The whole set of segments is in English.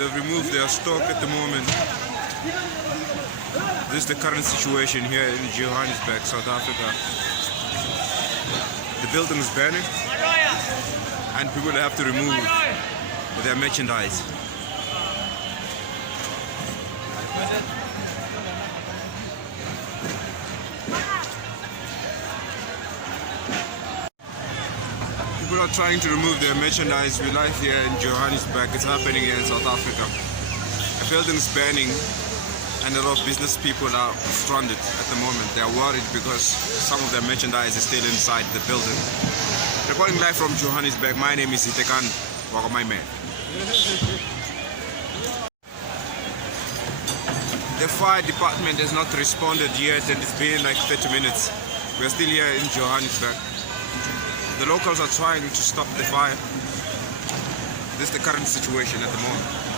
they've removed their stock at the moment. This is the current situation here in Johannesburg, South Africa. The building is burning and people have to remove their merchandise. People are trying to remove their merchandise. We live here in Johannesburg. It's happening here in South Africa. The building is burning and a lot of business people are stranded at the moment. They are worried because some of their merchandise is still inside the building. Reporting live from Johannesburg, my name is Itekan Wakamaiman. The fire department has not responded yet and it's been like 30 minutes. We are still here in Johannesburg. The locals are trying to stop the fire. This is the current situation at the moment.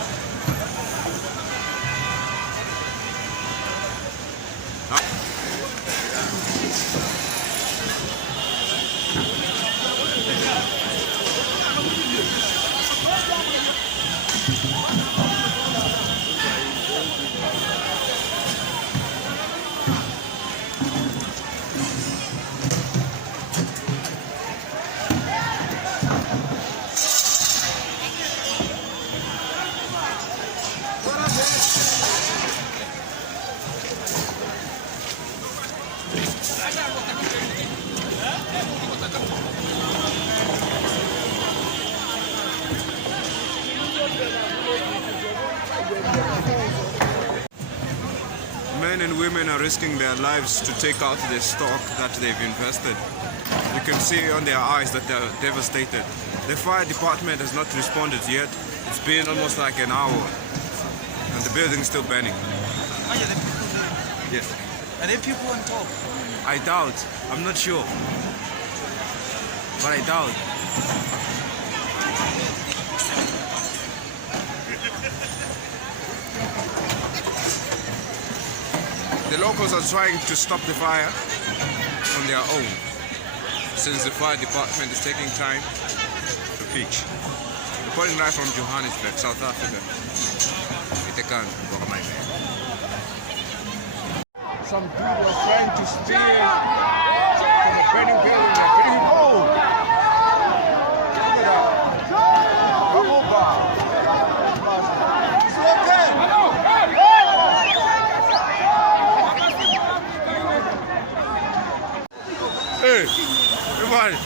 Men and women are risking their lives to take out the stock that they've invested. You can see on their eyes that they're devastated. The fire department has not responded yet. It's been almost like an hour and the building is still burning. Are there people there? Yes. Are there people on top? I doubt. I'm not sure. But I doubt. The locals are trying to stop the fire on their own, since the fire department is taking time to pitch. Reporting live from Johannesburg, South Africa. Itekan Wakamaiman. Some dude was trying to steal from a burning building. Oh! Look at that. Over. It's okay. Hey, everybody.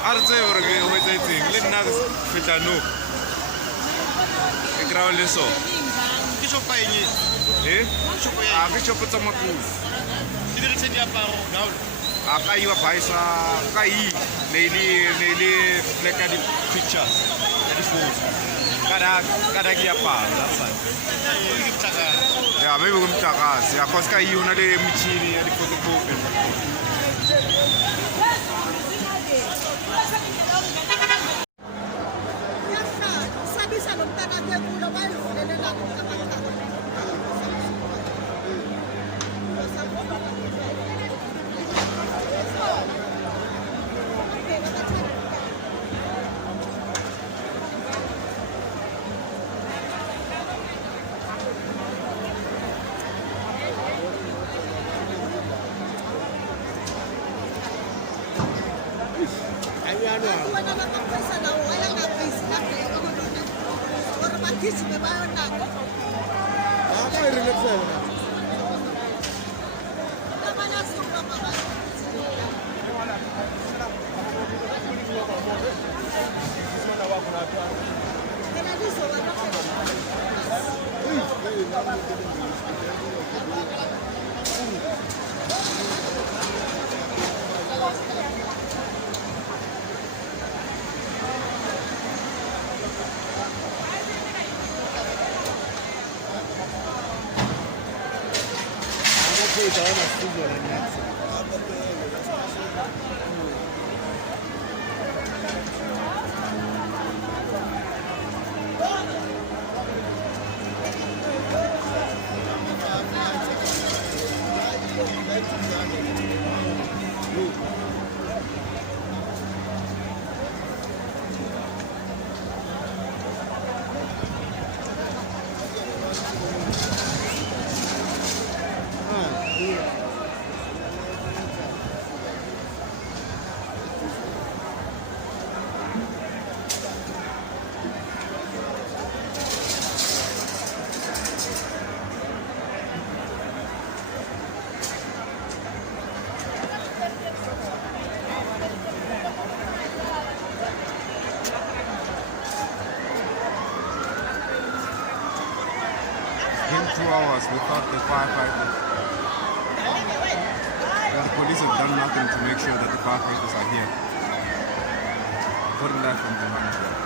Artse or ge ho etseng le nna ke fetla no ke kra le so Ke shopa eng? Shopa a ke chopo tsa makulu Ke dirise diaparo down. a ka iwa baisa ka ne le pleka di pictures ya di photos kada ke apara ya maybe kumhlakazi ya cause ka una le machine ya di photocopy. hours without the firefighters. And the police have done nothing to make sure that the firefighters are here. Reporting live from Johannesburg.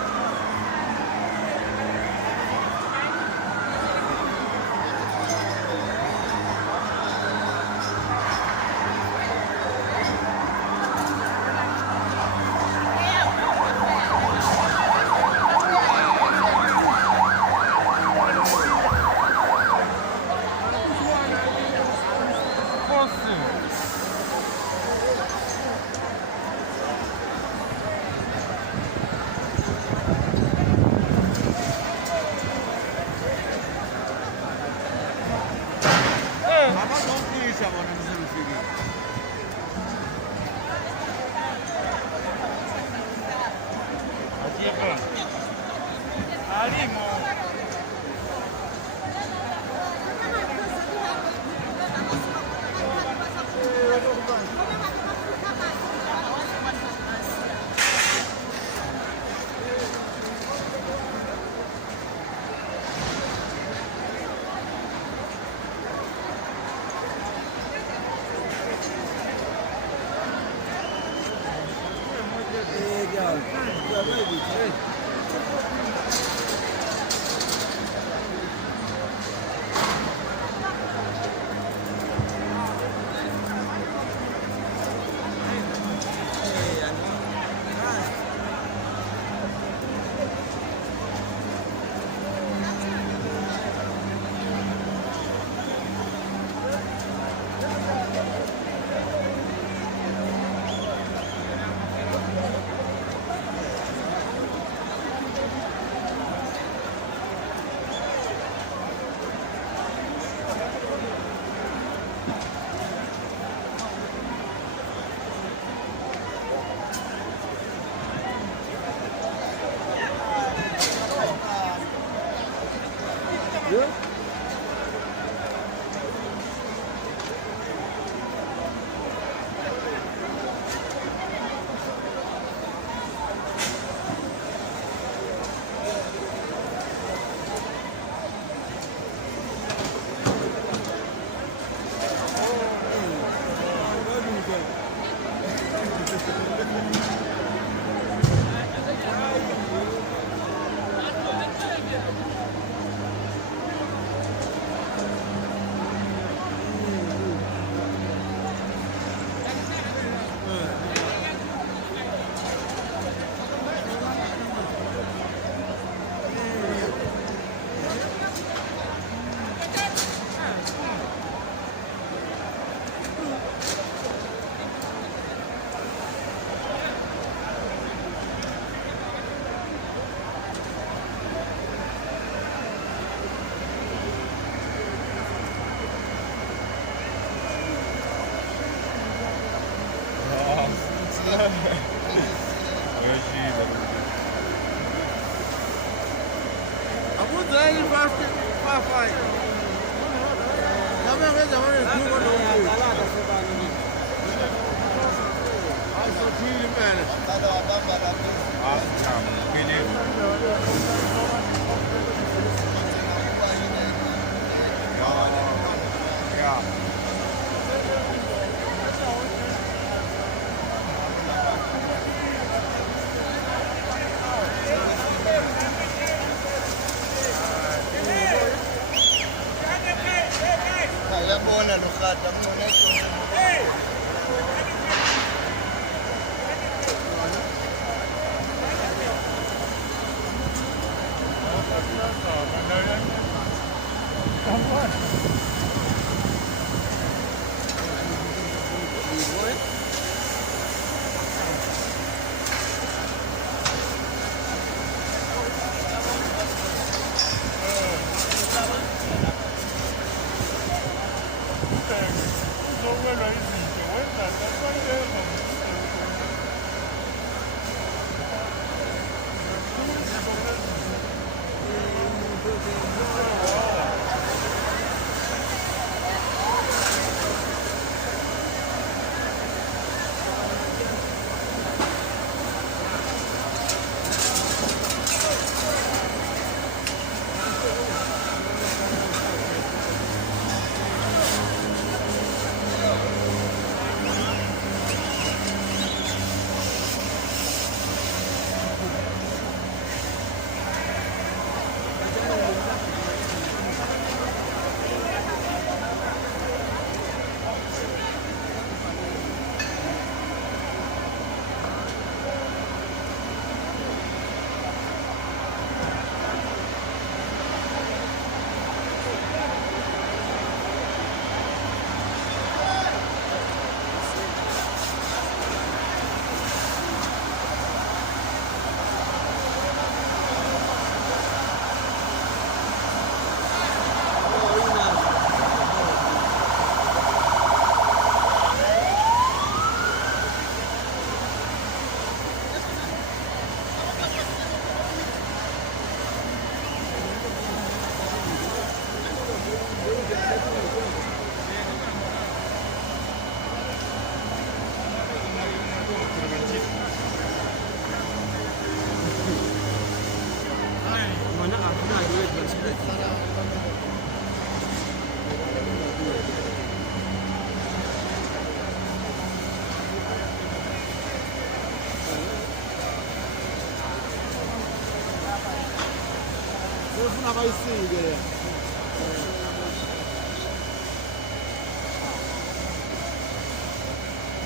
abayisike.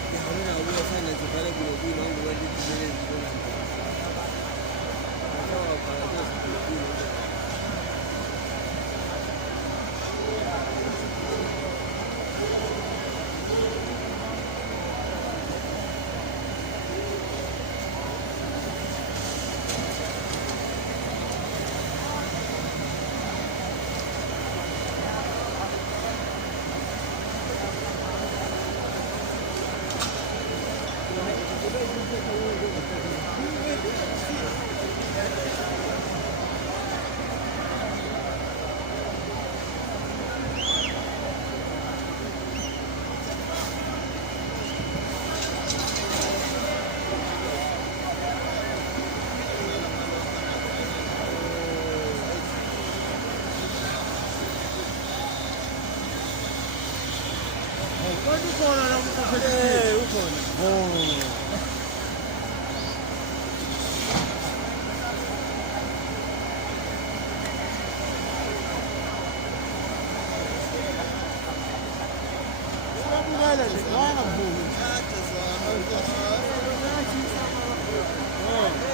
Ngiyabona ukuya sana zivale kulokini wangu walithi zibona. Sawa para kulokini. Ukhona la ukhona. Ukhona. Oh. Sabukela nje, ngangavumi. Oh.